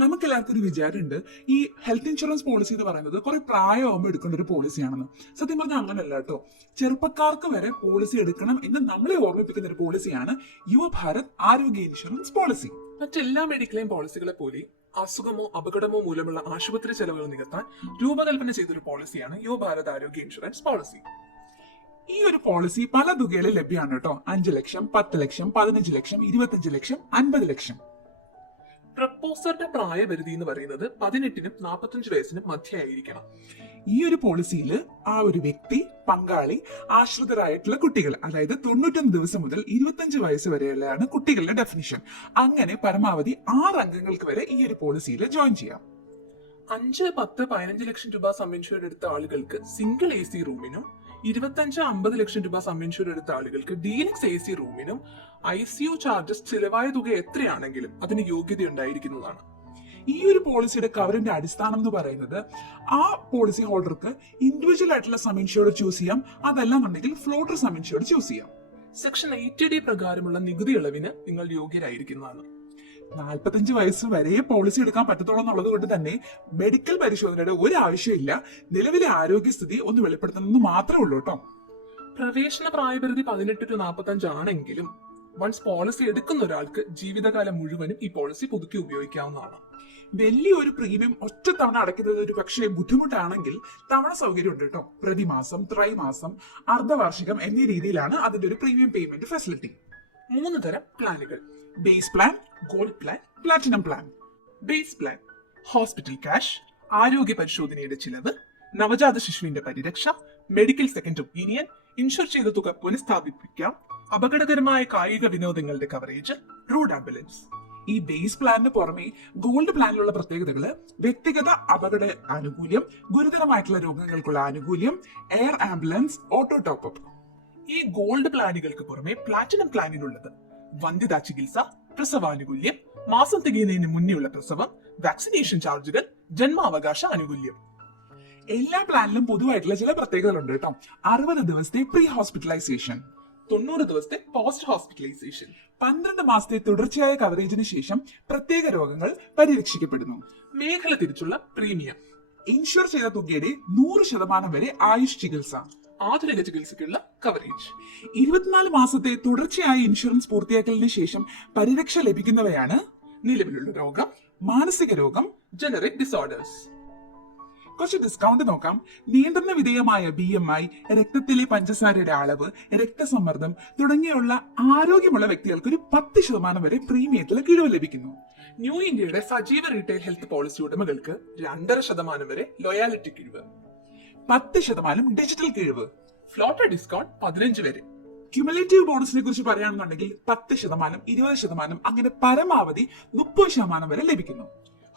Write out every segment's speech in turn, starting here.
നമുക്ക് എല്ലാവർക്കും ഒരു വിചാരമുണ്ട് ഈ ഹെൽത്ത് ഇൻഷുറൻസ് പോളിസി എന്ന് പറയുന്നത് കുറെ പ്രായമാകുമ്പോൾ എടുക്കേണ്ട ഒരു പോളിസിയാണെന്ന്. സത്യം പറഞ്ഞാൽ അങ്ങനെയല്ല കേട്ടോ. ചെറുപ്പക്കാർക്ക് വരെ പോളിസി എടുക്കണം എന്ന് നമ്മളെ ഓർമ്മിപ്പിക്കുന്ന ഒരു പോളിസിയാണ് യുവഭാരത് ആരോഗ്യ ഇൻഷുറൻസ് പോളിസി. മറ്റെല്ലാ മെഡിക്ലെയിം പോളിസികളെ പോലെ അസുഖമോ അപകടമോ മൂലമുള്ള ആശുപത്രി ചെലവുകൾ നികത്താൻ രൂപകൽപ്പന ചെയ്തൊരു പോളിസിയാണ് യുവഭാരത് ആരോഗ്യ ഇൻഷുറൻസ് പോളിസി. ഈ ഒരു പോളിസി പല തുകകളിൽ ലഭ്യമാണ് കേട്ടോ. 5 ലക്ഷം, 10 ലക്ഷം, 15 ലക്ഷം, 25 ലക്ഷം, 50 ലക്ഷം. പ്രപ്പോസറുടെ പ്രായപരിധി എന്ന് പറയുന്നത് 18നും 45 വയസ്സിനും മധ്യയായിരിക്കണം. ഈ ഒരു പോളിസിയിൽ ആ ഒരു വ്യക്തി, പങ്കാളി, ആശ്രിതരായിട്ടുള്ള കുട്ടികൾ, അതായത് 91 ദിവസം മുതൽ 25 വയസ്സ് വരെയുള്ളതാണ് കുട്ടികളുടെ ഡെഫിനിഷൻ. അങ്ങനെ പരമാവധി 6 അംഗങ്ങൾക്ക് വരെ ഈ ഒരു പോളിസിയിൽ ജോയിൻ ചെയ്യാം. 5, 10, 15 ലക്ഷം രൂപ സം ഇൻഷുർഡ് എടുത്ത ആളുകൾക്ക് സിംഗിൾ AC റൂമിനും 25, 50 ലക്ഷം രൂപ സം ഇൻഷുർഡ് എടുത്ത ആളുകൾക്ക് ഡീലക്സ് AC റൂമിനും ICU ചാർജസ് ചിലവായ തുക എത്രയാണെങ്കിലും അതിന് യോഗ്യത ഉണ്ടായിരിക്കുന്നതാണ്. ഈ ഒരു പോളിസിയുടെ കവറിന്റെ അടിസ്ഥാനം എന്ന് പറയുന്നത് ആ പോളിസി ഹോൾഡർക്ക് ഇൻഡിവിജ്വൽ ആയിട്ടുള്ള സം ഇൻഷുർഡ് ചൂസ് ചെയ്യാം, അതല്ലാന്നുണ്ടെങ്കിൽ ഫ്ലോട്ടർ സം ഇൻഷുർഡ് ചൂസ് ചെയ്യാം. സെക്ഷൻ 80D പ്രകാരമുള്ള നികുതി ഇളവിന് നിങ്ങൾ യോഗ്യരായിരിക്കുന്നതാണ്. 45 വയസ്സ് വരെ പോളിസി എടുക്കാൻ പറ്റത്തുള്ളൂ എന്നുള്ളത് കൊണ്ട് തന്നെ മെഡിക്കൽ പരിശോധനയുടെ ഒരു ആവശ്യമില്ല. നിലവിലെ ആരോഗ്യസ്ഥിതി ഒന്ന് വെളിപ്പെടുത്തണമെന്ന് മാത്രമേ ഉള്ളൂ കേട്ടോ. പ്രവേശന പ്രായപരിധി 18 to 45 ആണെങ്കിലും വൺസ് പോളിസി എടുക്കുന്ന ഒരാൾക്ക് ജീവിതകാലം മുഴുവനും ഈ പോളിസി പുതുക്കി ഉപയോഗിക്കാവുന്നതാണ്. വലിയൊരു പ്രീമിയം ഒറ്റ തവണ അടയ്ക്കുന്നത് ഒരു പക്ഷേ ബുദ്ധിമുട്ടാണെങ്കിൽ തവണ സൗകര്യം ഉണ്ട് കേട്ടോ. പ്രതിമാസം, ത്രൈമാസം, അർദ്ധവാർഷികം എന്നീ രീതിയിലാണ് അതിന്റെ ഒരു പ്രീമിയം പേയ്മെന്റ് ഫെസിലിറ്റി. 3 തരം പ്ലാനുകൾ: base plan, gold plan, platinum plan. Base plan hospital cash, ആരോഗ്യ പരിശോധനയുടെ ചിലവ്, നവജാത ശിശുവിന്റെ പരിരക്ഷ, മെഡിക്കൽ സെക്കൻഡ് ഒപ്പീനിയൻ, ഇൻഷുർ ചെയ്ത തുക പുനഃസ്ഥാപിപ്പിക്കാം, അപകടകരമായ കായിക വിനോദങ്ങളുടെ കവറേജ്, റോഡ് ആംബുലൻസ്. ഈ ബേസ് പ്ലാനിന് പുറമെ ഗോൾഡ് പ്ലാനിലുള്ള പ്രത്യേകതകള് വ്യക്തിഗത അപകട ആനുകൂല്യം, ഗുരുതരമായിട്ടുള്ള രോഗങ്ങൾക്കുള്ള ആനുകൂല്യം, എയർ ആംബുലൻസ്, ഓട്ടോ ടോപ്പ്. ഈ ഗോൾഡ് പ്ലാനുകൾക്ക് പുറമെ പ്ലാറ്റിനം പ്ലാനിലുള്ളത് വന്ധ്യതാ ചികിത്സ, പ്രസവാനുകൂല്യം, മാസം തികയുന്നതിന് മുന്നേയുള്ള പ്രസവം, വാക്സിനേഷൻ ചാർജുകൾ, ജന്മാവകാശ ആനുകൂല്യം. എല്ലാ പ്ലാനിലും പൊതുവായിട്ടുള്ള ചില പ്രത്യേകതകളുണ്ട് കേട്ടോ. 60 ദിവസത്തെ പ്രീ ഹോസ്പിറ്റലൈസേഷൻ, 90 ദിവസത്തെ പോസ്റ്റ് ഹോസ്പിറ്റലൈസേഷൻ, 12 മാസത്തെ തുടർച്ചയായ കവറേജിന് ശേഷം പ്രത്യേക രോഗങ്ങൾ പരിരക്ഷിക്കപ്പെടുന്നു. മേഖല തിരിച്ചുള്ള പ്രീമിയം, ഇൻഷുർ ചെയ്ത തുകയുടെ 100% വരെ ആയുഷ് ചികിത്സ, ആധുനിക ചികിത്സയ്ക്കുള്ള കവറേജ്. 24 മാസത്തെ തുടർച്ചയായ ഇൻഷുറൻസ് പൂർത്തിയാക്കലിന് ശേഷം പരിരക്ഷ ലഭിക്കുന്നവയാണ് നിലവിലുള്ള രോഗം, മാനസിക രോഗം, ജനറിക് ഡിസോർഡേഴ്സ്. കുറച്ച് ഡിസ്കൗണ്ട് നോക്കാം. നിയന്ത്രണ വിധേയമായ BMI, രക്തത്തിലെ പഞ്ചസാരയുടെ അളവ്, രക്തസമ്മർദ്ദം തുടങ്ങിയുള്ള ആരോഗ്യമുള്ള വ്യക്തികൾക്ക് ഒരു 10% വരെ പ്രീമിയത്തിൽ കിഴിവ് ലഭിക്കുന്നു. ന്യൂ ഇന്ത്യയുടെ സജീവ റീറ്റെയിൽ ഹെൽത്ത് പോളിസി ഉടമകൾക്ക് 2.5% വരെ ലോയാലിറ്റി കിഴിവ്, 10% ഡിജിറ്റൽ കിഴിവ്, ഫ്ലോട്ടർ ഡിസ്കൗണ്ട് 15 വരെ. ക്യുമുലേറ്റീവ് ബോണസിനെ കുറിച്ച് പറയുകയാണെന്നുണ്ടെങ്കിൽ 10%, 20%, അങ്ങനെ പരമാവധി 30% വരെ ലഭിക്കുന്നു.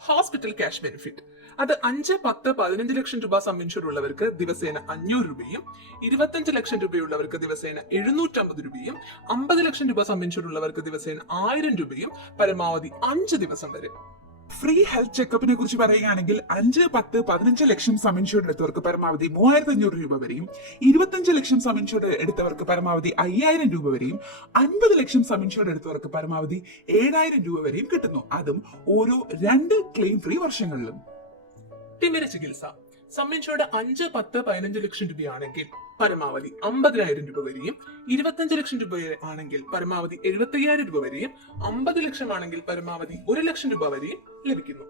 ഹോസ്പിറ്റൽ ക്യാഷ് ബെനിഫിറ്റ് അത് 5, 10, 15 ലക്ഷം രൂപ സം ഇൻഷുർ ഉള്ളവർക്ക് ദിവസേന 500 രൂപയും, 25 ലക്ഷം രൂപയുള്ളവർക്ക് ദിവസേന 750 രൂപയും, 50 ലക്ഷം രൂപ സം ഇൻഷുർ ഉള്ളവർക്ക് ദിവസേന 1000 രൂപയും, പരമാവധി 5 ദിവസം വരെ. ഫ്രീ ഹെൽത്ത് ചെക്കപ്പിനെ കുറിച്ച് പറയുകയാണെങ്കിൽ 5, 10, 15 ലക്ഷം സം ഇൻഷുർഡ് എടുത്തവർക്ക് പരമാവധി 3500 രൂപ വരെയും, 25 ലക്ഷം സം ഇൻഷുർഡ് എടുത്തവർക്ക് പരമാവധി 5000 രൂപ വരെയും, 50 ലക്ഷം സം ഇൻഷുർഡ് എടുത്തവർക്ക് പരമാവധി 7000 രൂപ വരെയും കിട്ടുന്നു. അതും ഓരോ 2 ക്ലെയിം ഫ്രീ വർഷങ്ങളിലും. തിമിര ചികിത്സ സം ഇൻഷുർഡ് 5, 10, 15 ലക്ഷം രൂപയാണെങ്കിൽ പരമാവധി 50,000 രൂപ വരെയും, 25 ലക്ഷം രൂപ ആണെങ്കിൽ പരമാവധി 75,000 രൂപ വരെയും, 50 ലക്ഷം ആണെങ്കിൽ പരമാവധി 1 ലക്ഷം രൂപ വരെയും ലഭിക്കുന്നു.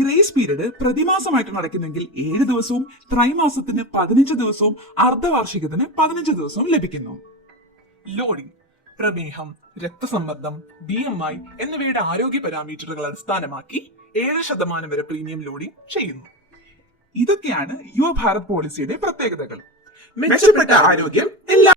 ഗ്രേസ് പീരീഡ് പ്രതിമാസമായിട്ട് നടക്കുന്നെങ്കിൽ 7 ദിവസവും, ത്രൈമാസത്തിന് 15 ദിവസവും, അർദ്ധവാർഷികത്തിന് 15 ദിവസവും ലഭിക്കുന്നു. ലോഡിംഗ് പ്രമേഹം, രക്തസമ്മർദ്ദം, BMI എന്നിവയുടെ ആരോഗ്യ പാരാമീറ്ററുകൾ അടിസ്ഥാനമാക്കി 7% വരെ പ്രീമിയം ലോഡിംഗ് ചെയ്യുന്നു. ഇതൊക്കെയാണ് യുവഭാരത് പോളിസിയുടെ പ്രത്യേകതകൾ. മെച്ചപ്പെട്ട ആരോഗ്യം എല്ലാ